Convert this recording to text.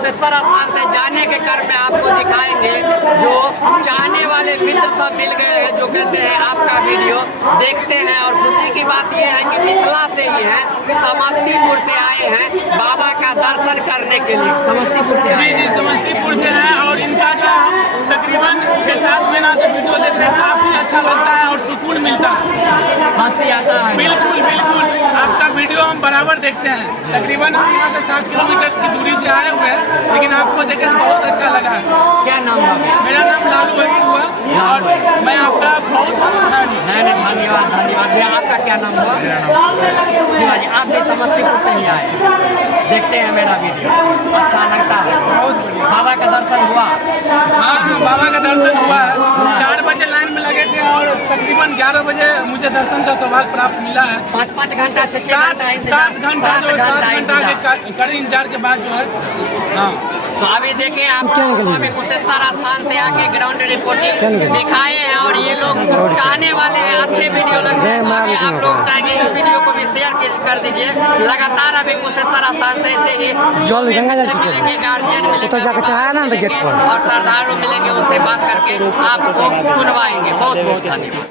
कुशेश्वर स्थान से जाने के क्रम में आपको दिखाएंगे जो चाहने वाले मित्र सब मिल गए हैं, जो कहते हैं आपका वीडियो देखते हैं। और खुशी की बात यह है कि मिथिला से ही हैं, समस्तीपुर से आए हैं बाबा का दर्शन करने के लिए। समस्तीपुर से जी समस्तीपुर से है और इनका जो तकरीबन 6-7 महीना से वीडियो देख रहे हैं, काफी अच्छा लगता है और सुकून मिलता है, हंसी आता है। बिल्कुल आपका वीडियो हम बराबर देखते हैं। तकरीबन हम यहाँ से 7 किलोमीटर की दूरी से आए हुए हैं, लेकिन आपको देखकर बहुत अच्छा लगा। क्या नाम है? मेरा नाम लालू वकील हुआ और मैं आपका बहुत धन्यवाद भैया। आपका क्या नाम हुआ? शिवाजी। आप भी समस्तीपुर से ही आए, देखते हैं मेरा वीडियो, अच्छा लगता है। बाबा का दर्शन हुआ? हाँ बाबा का दर्शन हुआ है। 4 बजे लाइन में लगे थे और तकरीबन 11 बजे मुझे दर्शन का सौभाग्य प्राप्त मिला है। 5 घंटा 6 घंटा कड़ी इंतजार के बाद जो है। हाँ तो अभी देखें आप अभी कुशेश्वर स्थान से आके ग्राउंड रिपोर्टिंग दिखाए हैं और ये लोग चाहने वाले हैं, अच्छे वीडियो लगते हैं। तो अभी आप लोग चाहेंगे इस वीडियो को भी शेयर कर दीजिए। लगातार अभी कुशेश्वर स्थान से ऐसे ही मिलेंगे, गार्जियन मिलेंगे और श्रद्धालु मिलेंगे, उनसे बात करके आपको सुनवाएंगे। बहुत बहुत धन्यवाद।